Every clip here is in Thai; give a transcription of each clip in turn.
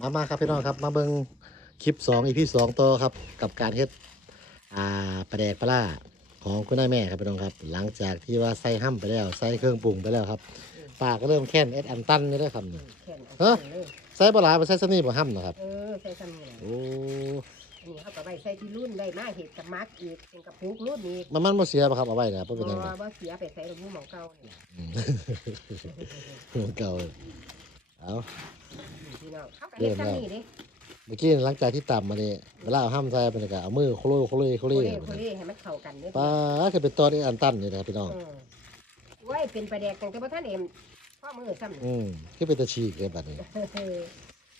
มามาครับพี่น้องครับ มาเบิ่งคลิปสองอีพีสองต่อครับ กับการเฮ็ดอ่าปลาแดกปลาล่าของคุณนายแม่ครับพี่น้องครับ หลังจากที่ว่าใส่ห้ำไปแล้วใส่เครื่องปรุงไปแล้วครับปลาก็เริ่มแค้นเอ็ดอันตันนี่ได้อครับนี่แค่นเอ้อเลยใส่ปลาหลายไปใส่สนี่บ่ห้ำนะครับ เออใส่ซ้ำนี่แหละโอ้อันนี้เขาก็ไว้ใส่ที่รุ่นได้มาเห็ดกับมักอีกเป็นกระปุกรุ่นอีกมันมันบ่เสียบ่ครับเอาไว้นะบ่เพเป็นหยังราะไงว่าเสียไปใส่ลงมือหมองเก่าเนี่ยอืมเก่า เอาพี่น้องเขาก็เห็ดซ้ำนี่เด้เมื่อกี้หลังจากที่ต่ำมาเนี่ยเวลาเอาห้ำใส่ไปเนี่ยก็เอามือโคโลโคโลโคโคโลเล่โคเล่ให้มันเข้ากันเด้อปลาก็เป็นตัวนี้อันตันนี่นะครับพี่น้องเออไว้เป็นประแดกตั้งแต่บ่ท่านเอ็มพ่อมือซ้ำนี่อืมคือเป็นตะชีกเลยบัดนี้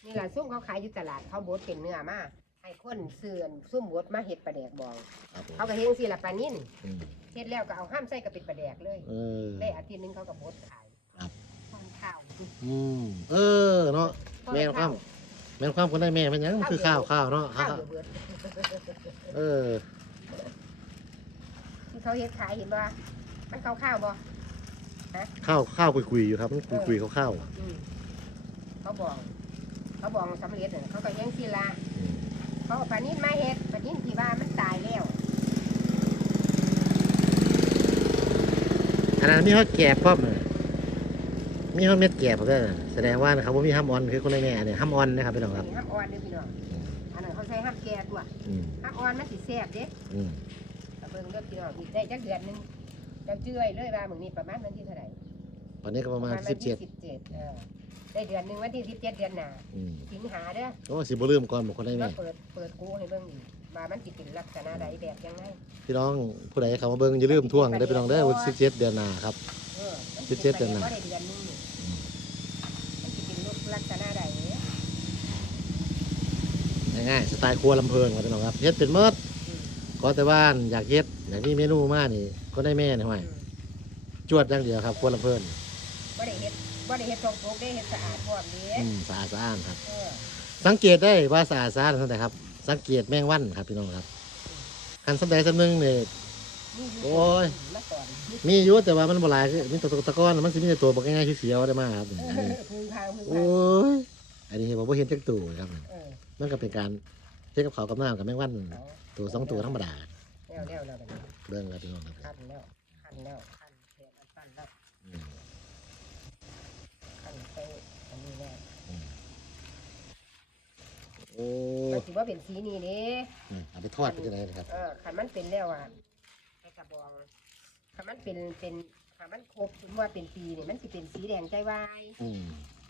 นี่ล่ะซุ่มเขาขายอยู่ตลาดเขาบดเป็นเนื้อมาให้คนเสื่อนซุ่มบดมาเห็ดประแดกบองครับผมเขาก็เฮงสิละปลานิ่นอืมเฮ็ดแล้วก็เอาห้ามใส่กับเป็นประแดกเลยเออได้อาทิตย์หนึงเขาก็บดขายครับตอน ข้าวอืมเออเนาะแม่นความแม่นความคนได้แม่เป็นหยังมันคือข้าวข้าวเนาะข้าวข้าวเบิดเออที่เขาเฮ็ดขายเห็นบ่มันข้าวข้าวๆบ่ข้าวข้าวคุยๆอยู่ครับมันคุยๆข้าวๆอะอืมเขาบอก เขาบอกสำเร็จน่ะเขาก็ยังสิละอืมเขาเอาปลานิ่นมาเฮ็ดปลานิ่นที่ว่ามันตายแล้วอันนั้นมีเขาแกบพร้อมเลย มีเขาเม็ดแกบด้วยนะแสดงว่าเขาบ่มีห้ำออนคือคนได้แม่เนี่ยห้ำออนนะครับพี่น้องครับนี่ห้ามอ่อนเด้อพี่น้องอันนั้นเขาใช้ห้ามแก่ตัวอืมห้ามอ่อนมันสิแซ่บเด้อืมแต่เบิ่งเด้อพี่น้องอีกได้จักเดือนหนึงเจ้าเจื้อยเลยว่ามื้อนี้ประมาณวันที่เท่าไหร่ตอนนี้ก็ประมาณวันสิบเจ็ดที่17เออได้เดือนหนึงวันที่17เดือนหน้าอืมสิงหาเด้อโอ้สิบ่ลืมก่อนบอกคนได้มาแม่เปิดเปิดกูให้เบิ่งอีกว่ามันสิเป็นลักษณะใดแบบยังไงพี่น้องผู้ใดเขามาเบิ่งอย่าลืมท่วงได้อพี่น้องเด้อวันที่17เดือนหน้าครับ เออมันสิบเจ็ดเดือนหน้า บ่ได้เดือนหนึงนี่มันสิเป็น ลักษณะใดเนี่ยง่ายๆสไตล์ครัวลำเพลินครับพี่น้องครับเฮ็ดเป็นเมิดก็แต่ว่าอยากเฮ็ดอยากมีเมนูมานี่ก็ได้แม่นี่ห่วยอืมจวดอย่างเดียวครับครัวลำเพลินบ่ได้เฮ็ดบ่ได้เฮ็ดตรงปกได้เฮ็ดสะอาดพร้อมเด้อืมสะอาดสะอ้านครับเออสังเกตได้ว่าสะอาดสะอ้านเท่าไหร่ครับ สังเกตแมงวันครับพี่น้องครับคันสำใดสำหนึงนี่นี่ยู่ โอ้ย มาก่อนมีอยู่แต่ว่ามันบ่หลายคือมีแตะตะกอนมันสิมีแต่ตัวบ่ง่ายๆเขียวๆได้มาครับเออันนี้อพึ่งพางพึ่งโอ้พางยอันนี้ผมบ่เห็นจักตัวครับ เออมันก็เป็นการเฮ็ดกับเขาวกับน้ำกับแมงวันเอาตัวสองตัวธรรมดาแล้วแล้วแล้วบัดนี้เบิ่งครับพี่น้องครับคันแล้วคันแล้วคันเฮ็ดอันปั้นแล้วอืมคันไปอันนี้แน่โอ้มันสิว่าเป็นสีนี้เด้อืมเอาไปทอดเป็นจังไดนะครับเออคันมันเป็นแล้วอะไอ้ กระบองคันมันเป็นเป็นคันมันครบถึงว่าเป็นปีนี่มันสิเป็นสีแดงใจวายอืม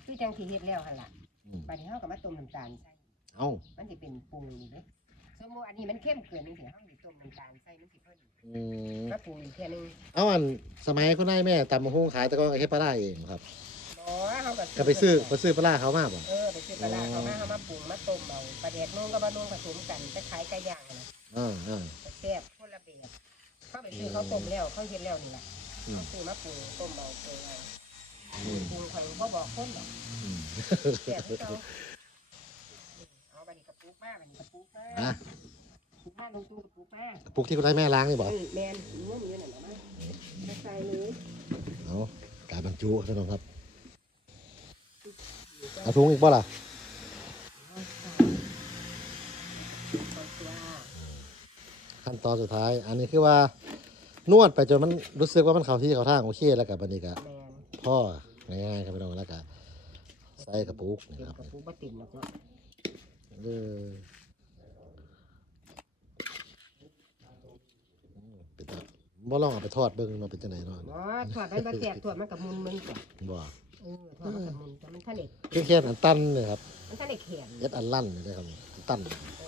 คือจังที่เฮ็ดแล้วหั่นล่ะอืมบัดนี้เฮาก็มาต้มน้ำตาลใส่เอ้ามันสิเป็นปรุงนี่เด้สมมุติอันนี้มันเข้มเกินจังซี่เฮาสิต้มน้ำตาลใส่มันสิเพิ่นอืมมาปรุงอีกเทื่อนึงเอาอันสมัยคุณนายแม่ตำมะฮุงขายแต่ก็เฮ็ดปลาร้าเองครับบ่เฮาก็ก็ไปซื้อไปซื้อปลาร้าเขามาบ่เออไปซื้อปลาร้าเขามาเฮามาปรุงมาต้มเอาปลาแดกนุ่งกับบะนุ่งผสมกันคล้ายๆไก่ย่างน่ะอ่าอ่าแต่แซ่บคนละแบบ เขาไปซื้อเขาต้มแล้วเขาเฮ็ดแล้วนี่ล่ะอืม เขาซื้อมาปรุงต้มเอาปรุงเอาอืมปรุงข่อยบ่บอกคนดอกอืมแซ่บคือเก่าเอาบัดนี้กระปุกมาบัดนี้กระปุกมาอะกระปุกมาลงตู้กระปุกมาปุกที่คุณนายแม่ล้างนี่บ่เออแม่นเนื้อมีนั่นน่ะมามาใส่เลยเอาการบรรจุครับพี่น้องครับเอาถุงอีกบ่ล่ะ ขั้นตอนสุดท้าย อันนี้คือว่านวดไปจนมันรู้สึกว่ามันเข้าที่เข้าทางโอเคแล้วกับบันนี้ก็แมนพ่อง่ายๆครับพี่น้องแล้วก็ใส่กระปุกนี่เป็นครับกระปุกบะติ่มแล้วก็เอออืมเป็นตาบ่ลองเอาไปทอดเบิ่งมาเป็นจังไดเนาะอ๋อถอดได้บะแตกถอดมันกับมุนมึงจ้ะบ่เออถอดมันกับมุนแต่มันท่านเด็กคือแค่อันตันเลยครับมันท่านเด็กแขนเอ็ดอันลั่นนี่ได้ครับอันตัน เออเด็กแขน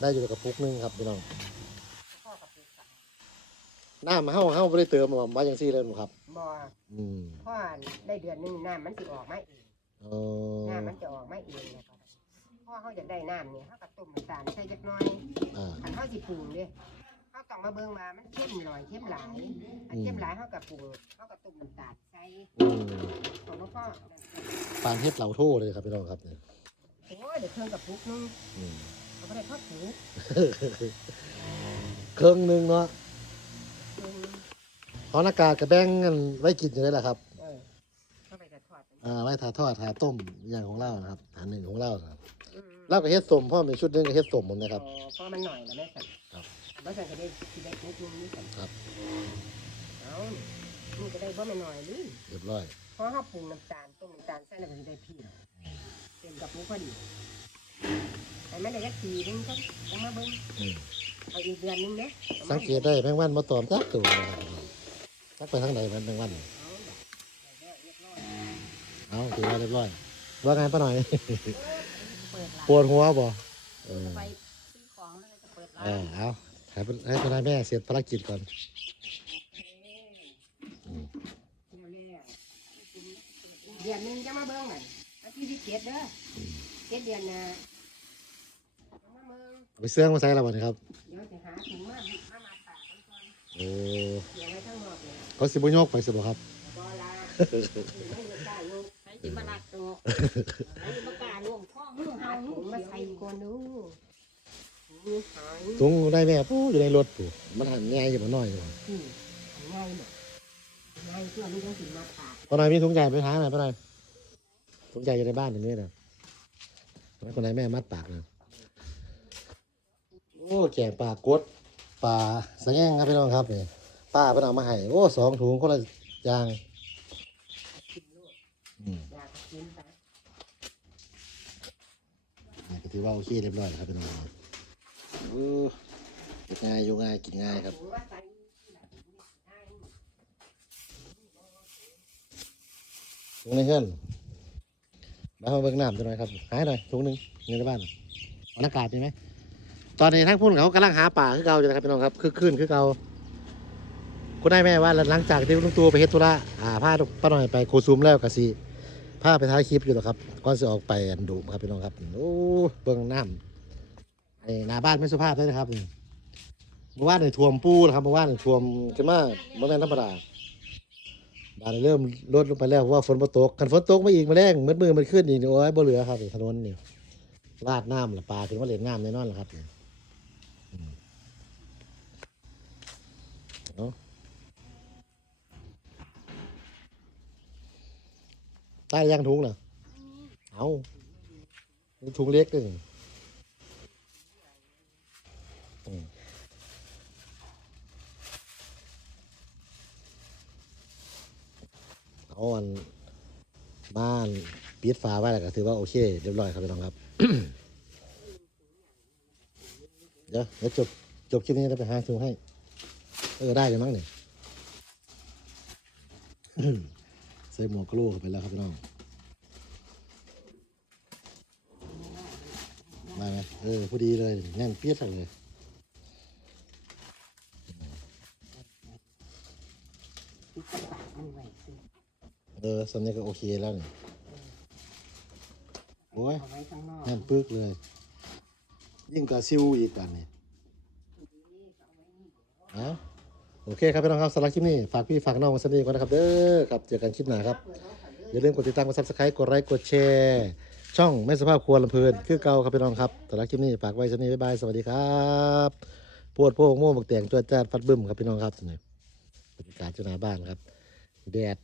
ได้อยู่ในกระปุกหนึงครับพี่น้องพ่อกระปุกค่ะน้ำเฮาเฮาบ่ได้เติมมาจังซี่เลยบ่ครับบ่อืมพ่อได้เดือนหนึงน้ำมันสิออกมาเองเออน้ำมันจะออกมาเองเนี่ยพ่อเขาอยากได้น้ำเนี่ยเขาก็ต้มน้ำตาลใส่จักหน่อยอ่าคันเขาสิปรุงเด้เขาต้องมาเบิ่งว่ามันเข้มหน่อยเข้มหลายอันเข้มหลายเขาก็ปรุงเขาก็ต้มน้ำตาลใส่อืมของพ่อปานเฮ็ดเหล่าโทเลยครับพี่น้องครับเนี่ยโอ้ยเดี๋ยวเครื่องกับปุกนึง อืมเขา ก็ได้ทอดปุกเครื่องหนึงเนาะอืมเพราะหน้ากากกระแบงกันไว้กินอยู่ได้แหละครับ เออเข้าไปจะทอดมันอ่าไว้ทาทอดทาต้มอย่างของเรานะครับฐานหนึ่งของเรานะครับอืมเราก็เฮ็ดสมพ่อเป็นชุดหนึงก็เฮ็ดสมผมนะครับอ๋อเพราะมันหน่อยแล้วแม่สั่นครับ แม่สั่นก็ได้ที่ได้นิดนึงนี่สั่นครับ เอานี่ก็ได้บ่แม่นหน่อยนี่เรียบร้อย เพราะเขาปรุงน้ำตาลต้มน้ำตาลใส่แล้วก็สิได้พี่เต็มกับหมูพอดี แต่ไม่ได้ยักทีนึงก็ต้องมาเบิ่งอืมเอาอีกเดือนนึงเด้อามาสังเกตได้แมงวันมาตอมจักตัวนะครับจักไปทางไหนมันแมงวันเอาแบบได้แล้วเรียบร้อยเอาถือว่าเรียบร้อยว่าไงป้าหน่อยเปิดร้านปวดหัวบ่เออไปซื้อของแล้วก็จะเปิดร้าเอนอเอาให้เพิ่นให้คุณนายแม่เสร็จภารกิจก่อนเดือนหนึงจะมาเบิ่งมันอาทิตย์ที่เจ็ดเด้อเจ็ดเดือนนะจะมาเบิ่งเอา ไปเสื้องมาใส่แล้วบ่นี่ครับเดี๋ยวจะหาถุงมามามาตากมันก่อนโอ้เดี๋ยวไว้ข้างนอกเลยเขาสิบ่ยกไปสิบ่ครับบอลาไม่ได้กล้าลูกใช้จิมาลักตัวใช้มากล้าล่วงท้องมือหาเฮาถุงมาใส่ก่อนดูถุงหายถุงได้แม่ปูอยู่ในรถปูมันหันง่ายอยู่บ่น้อยอยู่บ่อืมง่ายหมดง่ายเพื่อลูกต้องสิมาตากป้าหน่อยมีถุงใหญ่ไปหาหน่อยป้าหน่อยถุงใหญ่อยู่ในบ้านอย่างนี้นะให้คุณนายแม่มัดปากนะ โอ้แกงปลากดปลาสะแงงครับพี่น้องครับนี่ป้าเพิ่นเอามาให้โอ้สองถุงคนละอย่างกินลูกอืมอยากกินไปนี่ก็ถือว่าโอเคเรียบร้อยแล้วครับพี่น้องครับโอ้เฮ็ดง่ายอยู่ง่ายกินง่ายครับถุงมาใส่ถุงในเฮือนมาเอาเบิ่งน้ำจังหน่อยครับ หายหน่อยถุงหนึงอยู่ในบ้านเอาอากาศใช่ไหม ตอนนี้ทั้งพุ่นเขากำลังหาป่าคือเก่าอยู่นะครับพี่น้องครับคือคืนคือเก่าคุณนายแม่ว่าหลังจากที่ลุงตู่ไปเฮ็ดธุระอ่าพาป้าหน่อยไปโคซุมแล้วก็สิพาไปถ่ายคลิปอยู่หรอครับก่อนสิออกไปอันดูครับพี่น้องครับโอ้เบิ่งน้ำไอ้หน้าบ้านไม่สุภาพเลยนะครับเมื่อวานนี่ท่วมปูนะครับเมื่อวานนี่ท่วมขึ้นมาบ่แม่นธรรมดาบ้านเริ่มลดลงไปแล้วเพราะว่าฝนบ่ตกคันฝนตกมาอีกมาแรงมืดมือมันขึ้นอีกโอ้ยบ่เหลือครับถนนนี่ลาดน้ำละปลาถึงว่าเล่นน้ำแน่นอนล่ะครับนี่อืม เอาใต้ย่างถุงเหรอเอาถุงเล็กนึงเอาอันบ้านปิดฝาไว้แล้วก็ถือว่าโอเคเรียบร้อยครับพี่น้องครับเดี๋ยวเดี๋ยวจบจบคลิปนี้แล้วไปหาถุงให้ เออได้เลยมั้งเนี่ยใส่หมวกกลกเข้าไปแล้วครับพี่น้องมาไหมเออพอดีเลยแน่นเปียกเลยติดกระปากมันไว้สิเออสำเนียก็โอเคแล้วนี่โอ้ยเอาไว้ข้อกแน่นปึกเลย ยิ่งกว่าซิวอีกกันนี่เอา โอเคครับพี่น้องครับสำหรับคลิปนี้ฝากพี่ฝากน้องมาสนิทก่อนนะครับเด้อครับเจอกันคลิปหน้าครับอย่าลืมกดติดตามกดซับสไครต์กดไลค์กดแชร์ช่องแม่สภาพครัวลำเพลินคือเก่าครับพี่น้องครับสำหรับคลิปนี้ฝากไว้สนิทบ๊ายบายสวัสดีครับปวดโพวกโม่บักแต่งจวดจ้าฟัดบึ้มครับพี่น้องครับนี่บรรยากาศจุฬาบ้านครับแดด